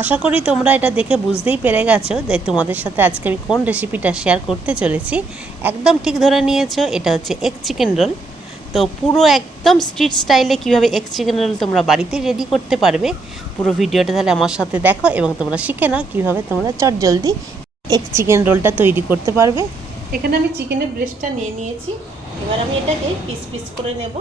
আশা করি তোমরা এটা দেখে বুঝতেই পেরে গেছো যে তোমাদের সাথে আজকে আমি কোন রেসিপিটা শেয়ার করতে চলেছি। একদম ঠিক ধরে নিয়েছো, এটা হচ্ছে এগ চিকেন রোল তো পুরো একদম স্ট্রিট স্টাইলে কীভাবে এগ চিকেন রোল তোমরা বাড়িতে রেডি করতে পারবে, পুরো ভিডিওটা তাহলে আমার সাথে দেখো এবং তোমরা শিখে নাও কীভাবে তোমরা চট জলদি এগ চিকেন রোলটা তৈরি করতে পারবে। এখানে আমি চিকেনের ব্রেস্টটা নিয়ে নিয়েছি, এবার আমি এটাকে পিস পিস করে নেব।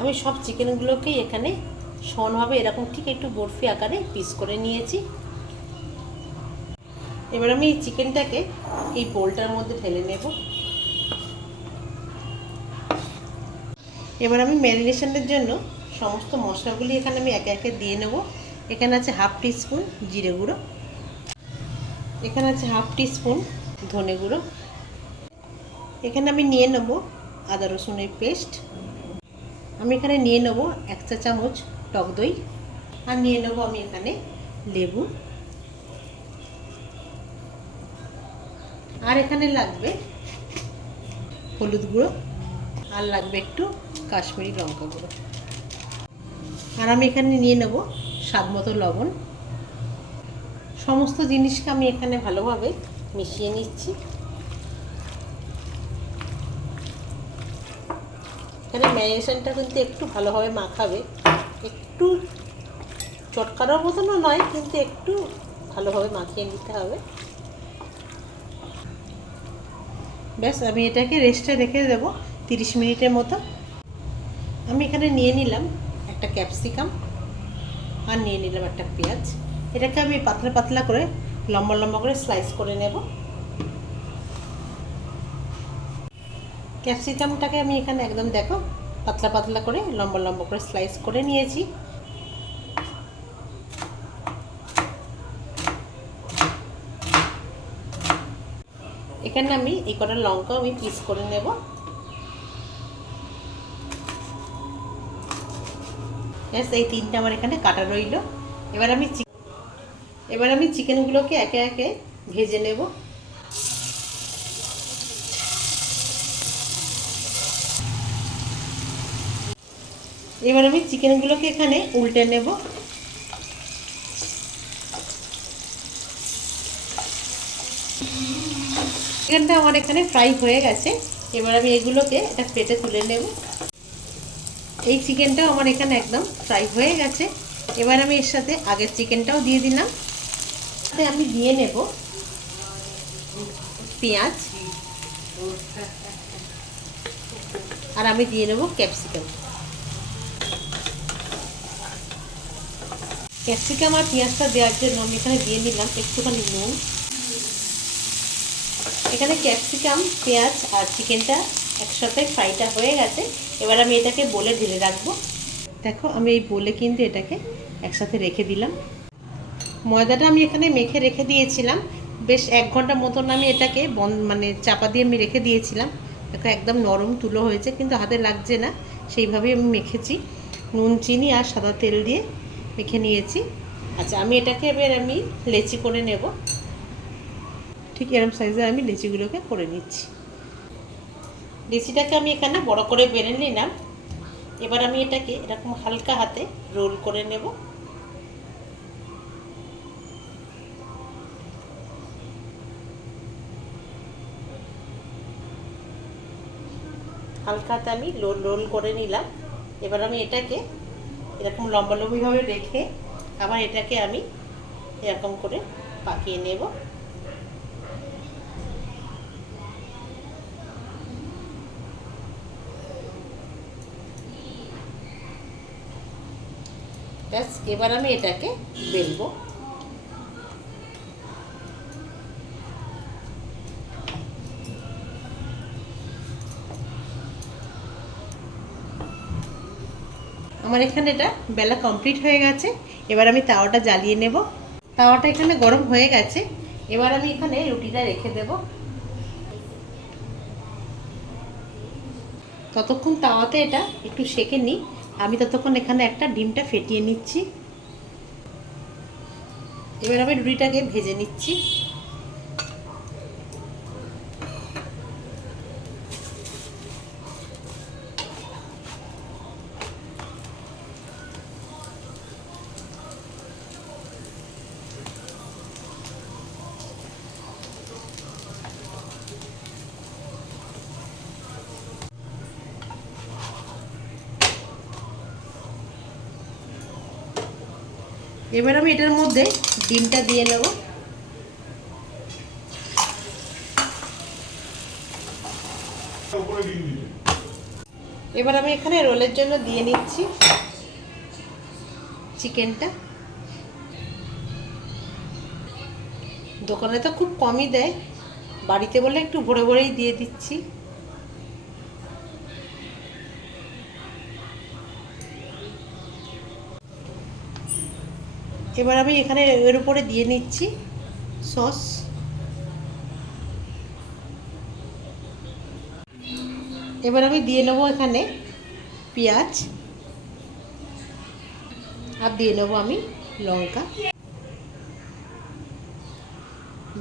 আমি সব চিকেনগুলোকেই এখানে সমানভাবে এরকম ঠিক একটু বরফি আকারে পিস করে নিয়েছি। এবার আমি এই চিকেনটাকে এই বোলটার মধ্যে ঢেলে নেব। এবার আমি ম্যারিনেশনের জন্য সমস্ত মশলাগুলি এখানে আমি একে একে দিয়ে নেব। এখানে আছে হাফ স্পুন জিরে গুঁড়ো। এখানে আছে হাফ স্পুন ধনে গুঁড়ো। এখানে আমি নিয়ে নেব আদা রসুনের পেস্ট। আমি এখানে নিয়ে নেব এক চা চামচ টক দই। আর নিয়ে নেব আমি এখানে লেবু। আর এখানে লাগবে হলুদ গুঁড়ো। আর লাগবে একটু কাশ্মীরি লঙ্কা গুঁড়ো। আর আমি এখানে নিয়ে নেব স্বাদ মতো লবণ। সমস্ত জিনিসকে আমি এখানে ভালোভাবে মিশিয়ে নিচ্ছি। এখানে ম্যারিনেশনটা কিন্তু একটু ভালোভাবে মাখাবে। একটু চটকানোর মতনও নয়, কিন্তু একটু ভালোভাবে মাখিয়ে নিতে হবে। ব্যাস, আমি এটাকে রেস্টে রেখে দেব তিরিশ মিনিটের মতো। আমি এখানে নিয়ে নিলাম একটা ক্যাপসিকাম আর নিয়ে নিলাম একটা পেঁয়াজ। এটাকে আমি পাতলা পাতলা করে লম্বা লম্বা করে স্লাইস করে নেব। ক্যাপসিকামটাকে আমি এখানে একদম দেখো, পাতলা পাতলা করে, লম্বা লম্বা করে স্লাইস করে নিয়েছি। এখানে আমি এই কটা লঙ্কা আমি পিস করে নেব। ব্যাস এই তিনটা আমার এখানে কাটা রইল। এবার আমি এবার আমি চিকেনগুলোকে একে একে ভেজে নেব। এবার আমি চিকেনগুলোকে এখানে উল্টে নেব। চিকেনটা আমার এখানে ফ্রাই হয়ে গেছে। এবার আমি এগুলোকে একটা প্লেটে তুলে নেব। এই চিকেনটাও আমার এখানে একদম ফ্রাই হয়ে গেছে। এবার আমি এর সাথে আগের চিকেনটাও দিয়ে দিলাম। সাথে আমি দিয়ে নেব পেঁয়াজ। আর আমি দিয়ে নেব ক্যাপসিকাম। ক্যাপসিকাম আর পেঁয়াজটা দেওয়ার জন্য আমি এখানে দিয়ে নিলাম একটুখানি নুন। এখানে ক্যাপসিকাম, পেঁয়াজ আর চিকেনটা একসাথে ফ্রাইটা হয়ে গেছে। এবার আমি এটাকে বলে ঢেলে রাখব। দেখো, আমি এই বলে কিন্তু এটাকে একসাথে রেখে দিলাম। ময়দাটা আমি এখানে মেখে রেখে দিয়েছিলাম। বেশ এক ঘণ্টা মতন আমি এটাকে বন মানে চাপা দিয়ে আমি রেখে দিয়েছিলাম। দেখো, একদম নরম তুলো হয়েছে, কিন্তু হাতে লাগছে না। সেইভাবেই আমি মেখেছি। নুন, চিনি আর সাদা তেল দিয়ে মেখে নিয়েছি। আচ্ছা আমি এটাকে এবার আমি লেচি করে নেব। ঠিক এরম সাইজে আমি লেচিগুলোকে করে নিচ্ছি। লেচিটাকে আমি এখানে বড় করে বেড়ে নিলাম। এবার আমি এটাকে এরকম হালকা হাতে রোল করে নেব। হালকা হাতে আমি রোল রোল করে নিলাম। এবার আমি এটাকে এরকম লম্বা লম্বিভাবে রেখে আবার এটাকে আমি এরকম করে পাকিয়ে নেব। ব্যাস, এবার আমি এটাকে বেলবো। আমার এখানে এটা বেলা কমপ্লিট হয়ে গেছে। এবার আমি তাওয়াটা জ্বালিয়ে নেব। তাওয়াটা এখানে গরম হয়ে গেছে। এবার আমি এখানে রুটিটা রেখে দেব। ততক্ষণ তাওয়াতে এটা একটু সেকে নিই আমি ততক্ষণ এখানে একটা ডিমটা ফেটিয়ে নিচ্ছি। এবার আমি রুটিটাকে ভেজে নিচ্ছি। এবার আমি এটার মধ্যে ডিমটা দিয়ে নেব। এবার আমি এখানে রোলের জন্য দিয়ে নিচ্ছি চিকেনটা। দোকানে তো খুব কমই দেয়, বাড়িতে বলে একটু ভরে ভরেই দিয়ে দিচ্ছি। এবার আমি এখানে এর উপরে দিয়ে নিচ্ছি সস। এবার আমি দিয়ে নেব এখানে পেঁয়াজ। আর দিয়ে নেব আমি লঙ্কা।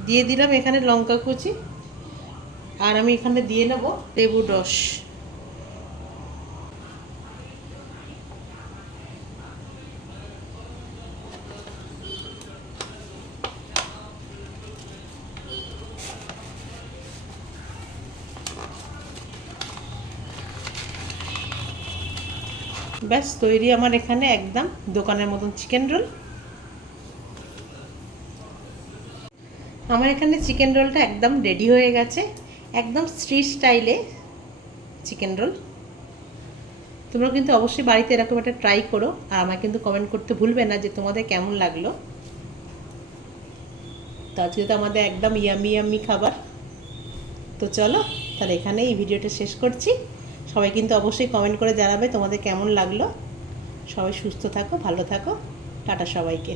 দিয়ে দিলাম এখানে লঙ্কা কুচি। আর আমি এখানে দিয়ে নেব লেবু রস। ব্যাস, তৈরি আমার এখানে একদম দোকানের মতন চিকেন রোল আমার এখানে চিকেন রোলটা একদম রেডি হয়ে গেছে। একদম স্ট্রিট স্টাইলে চিকেন রোল তোমরা কিন্তু অবশ্যই বাড়িতে এরকম একটা ট্রাই করো, আর আমায় কিন্তু কমেন্ট করতে ভুলবে না যে তোমাদের কেমন লাগল। তো আজকে তো আমাদের একদম ইয়ামি ইয়ামি খাবার। তো চলো, তাহলে এখানে এই ভিডিওটা শেষ করছি। সবাই কিন্তু অবশ্যই কমেন্ট করে জানাবে তোমাদের কেমন লাগল। সবাই সুস্থ থাকো, ভালো থাকো। টাটা সবাইকে।